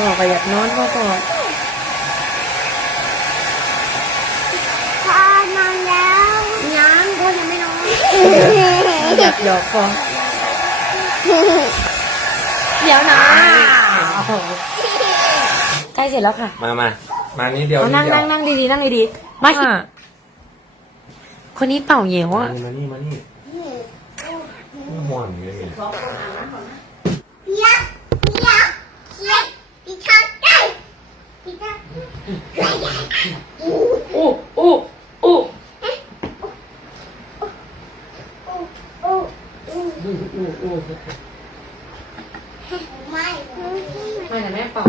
พ่อก็อยากนอนพ่อก็พอนอนแล้วยังพ่อยังไม่นอนอยากหยอกพ่อเดี๋ยวนะใกล้เสร็จแล้วค่ะ มามามานิดเดียวเอานินั่ดงเดียวนั่งนั่งดีๆนั่งดีๆมาค่ะคนนี้เป่าเหยวมาอะนี่มานี่มานี่ไม่ห่วงเลยเนี่ยยักษ์ยักษ์ยักษ์ปีทางใกล้ปีทางใกล้ อู้อู้อู้โอ้โอ้อู้อู้อู้ไม่ไม่แต่แม่เป่า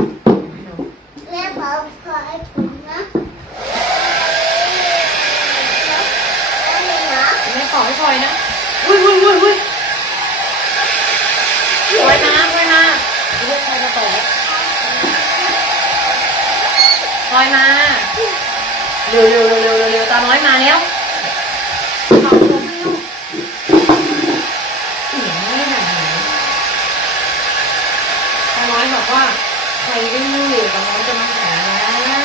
แม่บอกขอให้ผมนะแม่เป่าให้พลอยนะอุ้ยอุ้ยอุ้ยอุ้ยลอยนะพลอยนะเรื่องพลอยมาต่อพ ลอยมาเร็วเร็วเร็วเร็วเร็วตาน้อยมาแล้วเป่าลมให้ลูกเสียงไม่หนาตาน้อยบอกว่าใครดื้อตาน้อยจะมาหานะ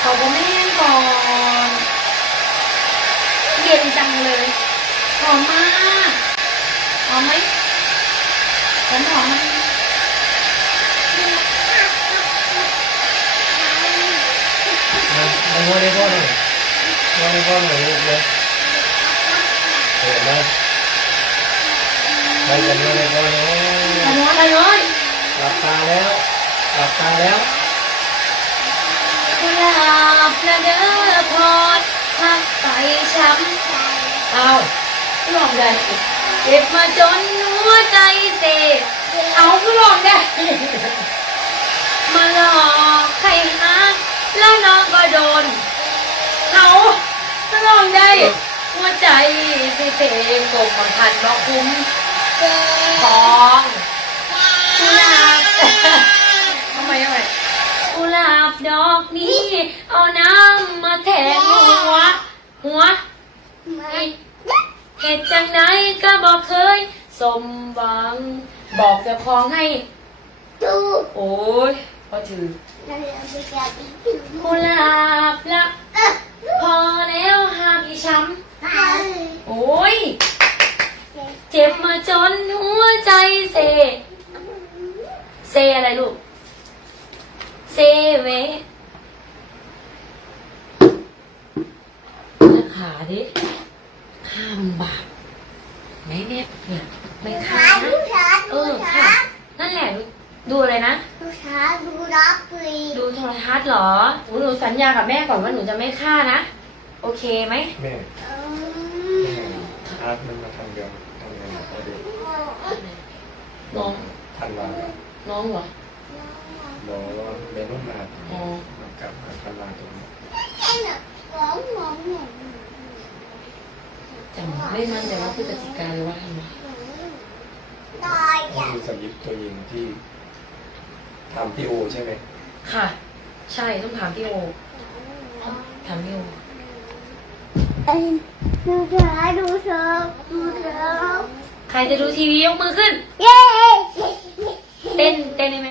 เขาก็ไม่เล่นก่อนเย็นจังเลยหอมมากหอมไหมฉันหอมไหม มาโง่ได้พ่อหน่อยโง่ได้พ่อหน่อยลูกเลยเห็นไหมใครจะโง่ได้พ่อเนาตาะน้อยตาน้อยหลับตาแล้วหลับตาแล้วหลาบนะเด้อพอดพักไปช้ำเอาลองได้เก็บมาจนหัวใจเสพเอาก็ลองได้มาหลอกใครฮักแล้วน้องก็โดนเขาก็ลองได้ หัวใจ สิเพลงกบมาพันมาคุ้มเจ๊ทองกุหลาบทำไมทำไมกุหลาบดอกนี้ เอาน้ำมาแทงหัว หัวมาเหตุจังไหนก็บอกเคย สมหวัง บอกเจ้าของให้ดูโอ้ยพอถือนั่นเราไปกับอีกถึงกุหลาบละเออพอแล้วหากอีช้ไปำ โอ้ย เจ็บมาจนหัวใจเซ เซอะไรลูก เซเวขาดิข้ามบาปไหนเนี่ยเนี่ยไม่ขาข้ามดูนะช้าเอดูอช้าค่ะนั่นแหละดูอะไรนะ ดูช้าดูรักเลยดูโทรทัศน์เหรอหนูหนูสัญญากับแม่ก่อนว่าหนูจะไม่ฆ่านะ โอเคไหมแม่เอแม่อาร์ตมันมาทำเดียวทำงานกับพ่อเด็กน้องทันวาน้องเหรอบอกว่าเมนุ่มอาร์ตอ๋อกลับมาทันวาตรงนี้แค่หนักร้องงงงงจำไม่มั่นใจว่าพฤศจิกาหรือว่าธันวาตายนี่อะคือสยิปตัวเองที่ทำพี่โอใช่ไหมค่ะ ใช่ต้องถามพี่โอถามพี่โอ เอ้ยดูช้าดูเธอดูเธอใครจะดูทีวียกมือขึ้น เย้ เต้นเต้นได้ไหม